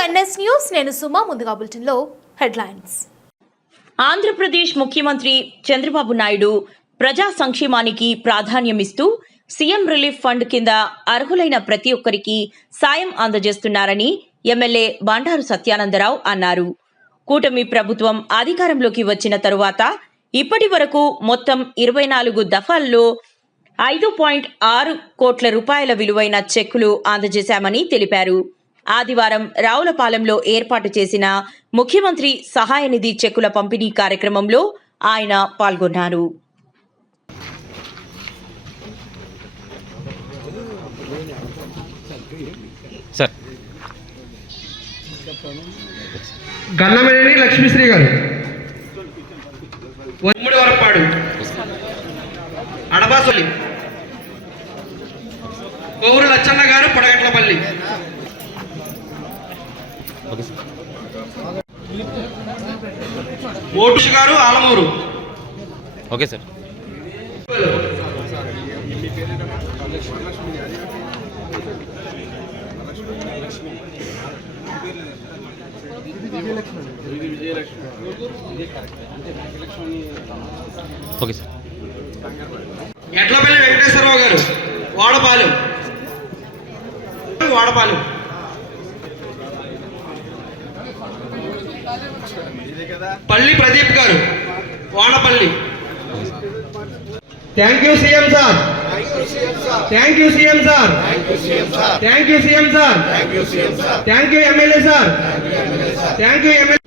NS news నేను సుమా ముందుగా బులెటిన్లో హెడ్లైన్స్. ఆంధ్రప్రదేశ్ ముఖ్యమంత్రి చంద్రబాబు నాయుడు ప్రజా సంక్షేమానికి ప్రాధాన్యమిస్తూ సీఎం రిలీఫ్ ఫండ్ కింద అర్హులైన ప్రతి ఒక్కరికి సాయం అందజేస్తున్నారని ఎమ్మెల్యే బండారు సత్యానందరావు అన్నారు. కూటమి ప్రభుత్వం అధికారంలోకి వచ్చిన తరువాత ఇప్పటి వరకు మొత్తం 24 దఫాల్లో 5.6 కోట్ల రూపాయల విలువైన చెక్కులు అందజేశామని తెలిపారు. ఆదివారం రావులపాలెంలో ఏర్పాటు చేసిన ముఖ్యమంత్రి సహాయ నిధి చెక్కుల పంపిణీ కార్యక్రమంలో ఆయన పాల్గొన్నారు. గన్నమనేని లక్ష్మీశ్రీ గారు, ఉమ్మడి వరపాడు, అడబాసలి, కోవూరు లచ్చన్న గారు, పొడగట్లపల్లి, ఓటుష్ గారు, Alamuru. Okay sir. Okay sir. Edlapalli Venkateswararao గారు, వాడపాలెం. పల్లి ప్రదీప్ గారు, Vadapalli. Thank you CM sir. Thank you CM sir. Thank you CM sir. Thank you MLA sir. Thank you MLA.